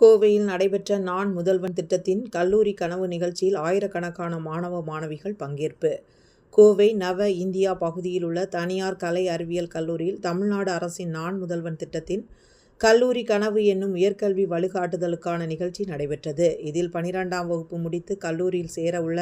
கோவையில் நடைபெற்ற நான் முதல்வன் திட்டத்தின் கல்லூரி கனவு நிகழ்ச்சியில் ஆயிரக்கணக்கான மாணவ மாணவிகள் பங்கேற்பு. கோவை நவ இந்தியா பகுதியில் உள்ள தனியார் கலை அறிவியல் கல்லூரியில் தமிழ்நாடு அரசின் நான் முதல்வன் திட்டத்தின் கல்லூரி கனவு என்னும் உயர்கல்வி வழிகாட்டுதலுக்கான நிகழ்ச்சி நடைபெற்றது. இதில் பனிரெண்டாம் வகுப்பு முடித்து கல்லூரியில் சேர உள்ள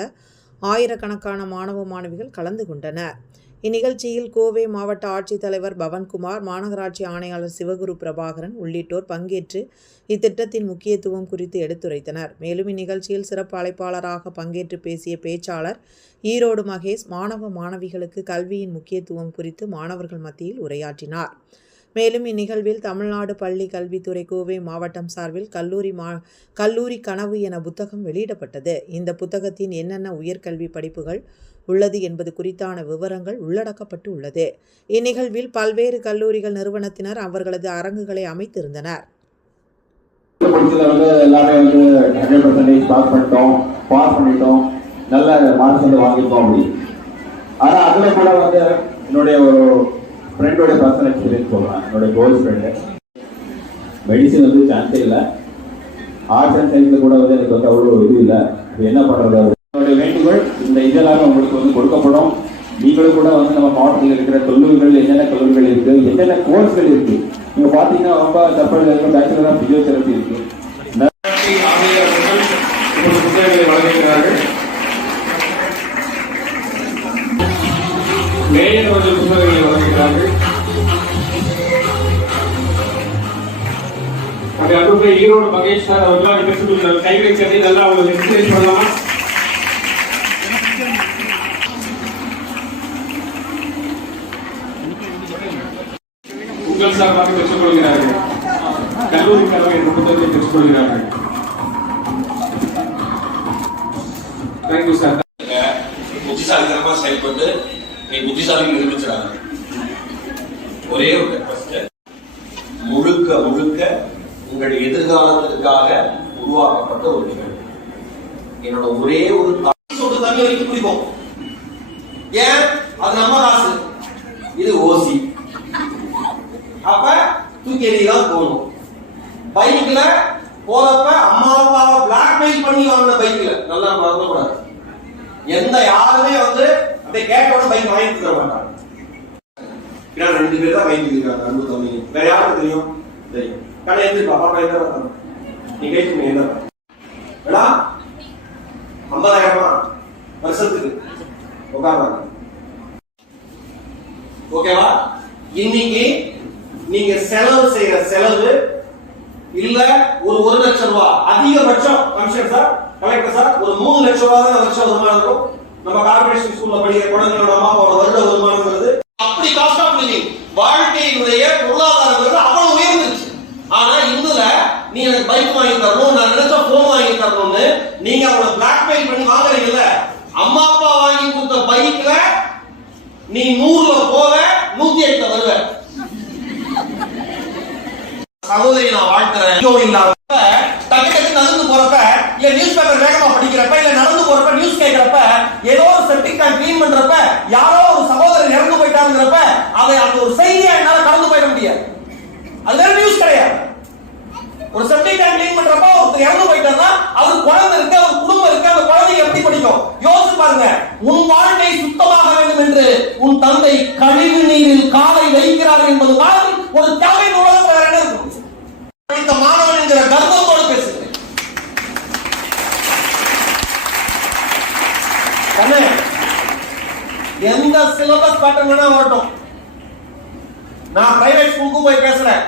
ஆயிரக்கணக்கான மாணவ மாணவிகள் கலந்து கொண்டனர். இந்நிகழ்ச்சியில் கோவை மாவட்ட ஆட்சித்தலைவர் பவன்குமார் மாநகராட்சி ஆணையாளர் சிவகுரு பிரபாகரன் உள்ளிட்டோர் பங்கேற்று இத்திட்டத்தின் முக்கியத்துவம் குறித்து எடுத்துரைத்தனர். மேலும் இந்நிகழ்ச்சியில் சிறப்பு அழைப்பாளராக பங்கேற்று பேசிய பேச்சாளர் ஈரோடு மகேஷ் மாணவ மாணவிகளுக்கு கல்வியின் முக்கியத்துவம் குறித்து மாணவர்கள் மத்தியில் உரையாற்றினார். மேலும் இந்நிகழ்வில் தமிழ்நாடு பள்ளி கல்வித்துறை கோவை மாவட்டம் சார்பில் கல்லூரி மா கல்லூரி கனவு என புத்தகம் வெளியிடப்பட்டது. இந்த புத்தகத்தின் என்னென்ன உயர்கல்வி படிப்புகள் உள்ளது என்பது குறித்தான விவரங்கள் உள்ளடக்கப்பட்டு உள்ளது. இந்நிகழ்வில் பல்வேறு கல்லூரிகள் நிறுவனத்தினர் அவர்களது அரங்குகளை அமைத்திருந்தனர். நல்ல மார்க்ஸ் வந்து வாங்கியிருக்கோம் அப்படி. ஆனால் அதுல கூட வந்து என்னுடைய ஒரு ஃப்ரெண்டோட பர்சனல் எக்ஸ்பீரியன்ஸ் சொல்றேன். என்னுடைய க்ளோஸ் ஃப்ரெண்டு மெடிசன் வந்து சான்ஸே இல்லை. ஆர்ட்ஸ் அண்ட் சயின்ஸில் கூட வந்து எனக்கு வந்து அவ்வளோ இது இல்லை. இப்போ என்ன பண்றது அது என்னுடைய வேண்டுகோள் இந்த இதெல்லாமே உங்களுக்கு வந்து கொடுக்கப்படும். நீங்களும் கூட வந்து நம்ம மாவட்டத்தில் இருக்கிற கல்லூரிகள் என்னென்ன கல்லூரிகள் இருக்கு என்னென்ன கோர்ஸ்கள் இருக்கு நீங்க பாத்தீங்கன்னா ரொம்ப தற்போது இருக்கிற பேச்சுலர் ஆஃப் பிசியோதெரபி இருக்கு. புத்தகங்களை மேயர் அவர்கள் புத்தகங்களை வழங்குகிறார்கள். அது அன்புக்கு ஈரோடு மகேஷ் சார் அவர்கள் கைகளை கட்டி நல்லா அவங்களை எக்ஸ்பிளைன் பண்ணலாம்? உங்கள் சார்பாக பெற்றுக்கொள்கிறார்கள். கல்லூரி கனவு என்ற புத்தகத்தை பெற்றுக்கொள்கிறார்கள். தேங்க்யூ சார் புத்திசாலித்தனமா செயல்பட்டு நீ புத்திசாலி நிரூபிச்சிடாங்க ஒரே ஒரு முழுக்க முழுக்க உங்கள் எதிர்காலத்திற்காக உருவாக்கப்பட்ட ஒரு நிகழ்வு. என்னோட ஒரே ஒரு தா- சொட்டு தண்ணி வரைக்கும் குடிப்போம் ஏன்? அது நம்ம காசு. இது ஓசி தூக்கி எறியதான் போகணும். பைக்ல போறப்ப அம்மா அப்பாவை பிளாக்மெயில் பண்ணி வாங்கின பைக்ல நல்லா மறந்துக்கூடாது எந்த யாருமே வந்து அப்படியே கேட்டோட பைக் வாங்கி தர மாட்டாங்க. ஏன்னா ரெண்டு பேர் தான் வாங்கி இருக்காங்க அன்பு தம்பி. வேற யாருக்கு தெரியும்? தெரியும். கடை எடுத்து பாப்பா பையன் தான் நீ கேட்டு என்ன வேடா ஐம்பதாயிரமா வருஷத்துக்கு உட்கார்றாங்க. ஓகேவா? இன்னைக்கு நீங்க செலவு செய்யற செலவு இல்ல ஒரு ஒரு லட்சம் ரூபாய் அதிகபட்சம் கமிஷன் சார் கலெக்டர் சார்? ஒரு மூணு லட்சம் ரூபாய் தான் வருஷம் வருமானம் இருக்கும். நம்ம கார்பரேஷன் ஸ்கூல்ல படிக்கிற குழந்தைகளோட அம்மா அப்பாவோட வருட வருது அப்படி காஸ்ட் ஆஃப் லிவிங் வாழ்க்கையினுடைய பொருளாதாரங்கிறது அவ்வளவு உயர்ந்துச்சு ஆனா இதுல நீ எனக்கு பைக் வாங்கி தரணும் நான் நினைச்ச போன் வாங்கி தரணும்னு நீங்க அவங்கள பிளாக்மெயில் பண்ணி வாங்குறீங்கல்ல அம்மா அப்பா வாங்கி கொடுத்த பைக்ல நீ நூறுல போவ நூத்தி எட்டு வருவ சகோதரி நான் வாழ்த்துறேன். ஐயோ இல்லாம டக்கு டக்கு நடந்து போறப்ப இல்ல நியூஸ் பேப்பர் வேகமா படிக்கிறப்ப இல்ல நடந்து போறப்ப நியூஸ் கேட்கறப்ப ஏதோ ஒரு செப்டிக் டேங்க் க்ளீன் பண்றப்ப யாரோ ஒரு சகோதரர் இறந்து போயிட்டாருங்கிறப்ப அதை அந்த ஒரு செய்தியா என்னால கடந்து போயிட முடியாது. அது வேற நியூஸ் கிடையாது. ஒரு செப்டிக் டேங்க் க்ளீன் பண்றப்ப ஒருத்தர் இறந்து போயிட்டாருன்னா அவருக்கு குழந்தை இருக்கு அவர் குடும்பம் இருக்கு அந்த குழந்தைங்க எப்படி படிக்கும்? யோசிச்சு பாருங்க. உன் வாழ்க்கை சுத்தமாக வேண்டும் என்று உன் தந்தை கழிவு நீரில் காலை வைக்கிறார் என்பது மாதிரி ஒரு தேவை உலகம் வேற என்ன இருக்கும் இந்த மாணவன் என்கிற கர்வத்தோடு பேசுகிறேன் கண்ணு. எந்த சிலபஸ் பேட்டர்ன் வேணா வரட்டும். நான் பிரைவேட் ஸ்கூலுக்கும் போய் பேசுறேன்.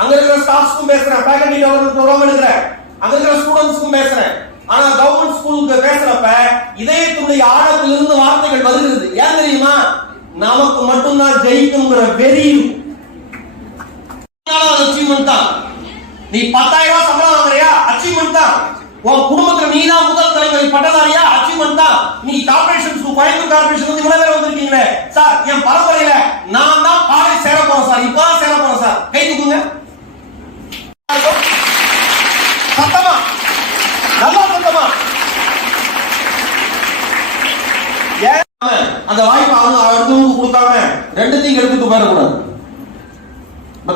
அங்க இருக்கிற ஸ்டாஃப்ஸ்க்கும் பேசுறேன். ஃபேக்கல்டி டெவலப்மெண்ட் ப்ரோக்ராம் எடுக்கிறேன். அங்க இருக்கிற ஸ்டூடெண்ட்ஸ்க்கும் பேசுறேன். ஆனா கவர்மெண்ட் ஸ்கூலுக்கு பேசுறப்ப இதயத்துடைய ஆழத்திலிருந்து வார்த்தைகள் வருகிறது. ஏன் தெரியுமா? நமக்கு மட்டும்தான் ஜெயிக்குங்கிற வெறி அச்சீவ்மெண்ட் தான். நீ பத்தாயிரம் ரூபாய் சம்பளம் வாங்குறியா? அச்சீவ்மெண்ட் தான். உன் குடும்பத்துல நீ தான் முதல் தலைவர் பட்டதாரியா அச்சீவ்மெண்ட் தான். நீ கார்பரேஷன் கோயம்புத்தூர் கார்பரேஷன் வந்து இவ்வளவு பேர் வந்திருக்கீங்களே. சார் என் பரம்பரையில நான் தான் பாலை சேர போறேன் சார். இப்பதான் சேர போறேன் சார். கை தூக்குங்க. சத்தமா? நல்லா சத்தமா? ஏன் அந்த வாய்ப்பு அவங்க அடுத்தவங்களுக்கு கொடுக்காம ரெண்டுத்தையும் எடுத்துட்டு போயிடக்கூடாது.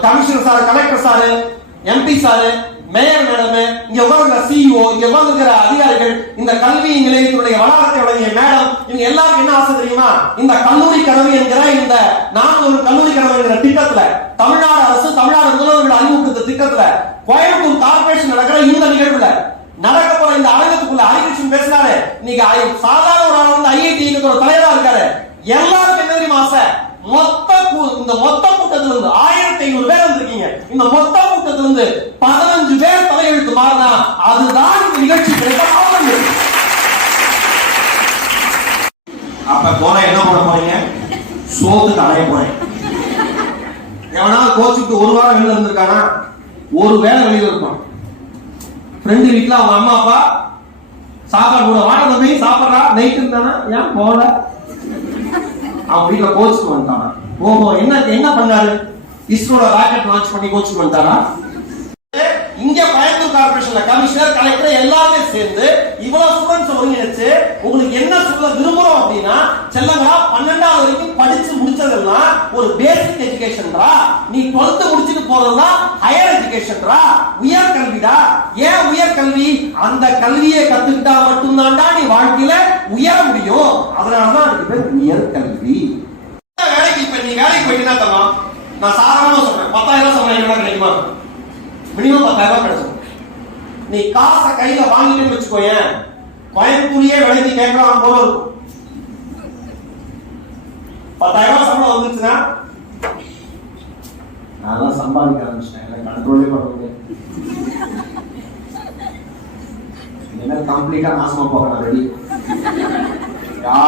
Commissioner sir collector sir MP sir mayor madam இங்க உட்கார்ந்துற சிஇஓ இங்க உட்கார்ந்துருக்கிற அதிகாரிகள் இந்த கல்வி நிலையத்தினுடைய வளாகத்தை வழங்கிய மேடம் இவங்க எல்லாருக்கும் என்ன ஆசை தெரியுமா? இந்த கல்லூரி கனவு என்கிற இந்த நான் ஒரு கல்லூரி கனவு என்கிற திட்டத்துல தமிழ்நாடு அரசு தமிழ்நாடு முதல்வர்கள் அறிமுகத்த திட்டத்துல கோயம்புத்தூர் கார்பரேஷன் நடக்கிற இந்த நிகழ்வுல நடக்க போற இந்த அரங்கத்துக்குள்ள ஹரிகிருஷ்ணன் பேசினாரு இன்னைக்கு சாதாரண ஒரு ஆள் வந்து ஐஐடி ஒரு தலைவரா இருக்காரு. எல்லாருக்கும் என்ன தெரியுமா ஆசை? மொத்த கூ- இந்த மொத்த கூட்டத்துல இருந்து ஆயிரத்தி ஐநூறு பேர் வந்திருக்கீங்க. இந்த மொத்த கூட்டத்துல இருந்து பதினஞ்சு பேர் தலையெழுத்து மாறினா அதுதான் இந்த நிகழ்ச்சி கிடைத்த அப்ப போனா என்ன பண்ண போறீங்க? சோத்துக்கு அலைய போறேன். எவனா கோச்சுக்கு ஒரு வாரம் வெளியில இருந்திருக்கானா? ஒரு வேலை வெளியில இருப்பான் ஃப்ரெண்டு வீட்டுல அவங்க அம்மா அப்பா சாப்பாடு கூட வாங்க தம்பி சாப்பிட்றா? நைட்டு இருந்தானா? ஏன் போல அவன் வீட்டுல கோச்சுக்கு வந்துட்டானா. ஓஹோ என்ன என்ன பண்ணாரு? இஸ்ரோட ராக்கெட் லான்ச் பண்ணி கோச்சுக்கு வந்துட்டாரா இங்க கோயம்புத்தூர் கார்பரேஷன்ல கமிஷனர் கலெக்டர் எல்லாமே சேர்ந்து இவ்வளவு ஸ்டூடெண்ட்ஸ் ஒருங்கிணைச்சு உங்களுக்கு என்ன சொல்ல விரும்புறோம் அப்படின்னா செல்லங்களா பன்னெண்டாவது வரைக்கும் படிச்சு முடிச்சதெல்லாம் ஒரு பேசிக் எஜுகேஷன்டா நீ டுவெல்த் முடிச்சுட்டு போறதெல்லாம் ஹையர் எஜுகேஷன்டா உயர் கல்விடா. ஏன் உயர் கல்வி? அந்த கல்வியை கத்துக்கிட்டா மட்டும்தான்டா நீ வாழ்க்கையில உயர முடியும் அதனாலதான் அதுக்கு பேர் உயர் கல்வி. வேலைக்கு இப்ப நீ வேலைக்கு போயிட்டீங்கன்னா தம்மா நான் சாதாரணமா சொல்றேன். பத்தாயிரம் ரூபாய் சம்பளம் கிடைக்குமா? மினிமம் பத்தாயிரம் ரூபாய் கிடைச்சிடும் நீ காசை கையில வாங்கிட்டு வச்சுக்கோயேன் கோயம்புத்தூரியே விலைக்கு கேட்கலாம் போல இருக்கும். பத்தாயிரம் ரூபாய் சம்பளம் வந்துச்சுன்னா நான் சம்பாதிக்க ஆரம்பிச்சிட்டேன். கண்ட்ரோலே பண்ண முடியாது மாதிரி கம்ப்ளீட்டா நாசமா போக நான் ரெடி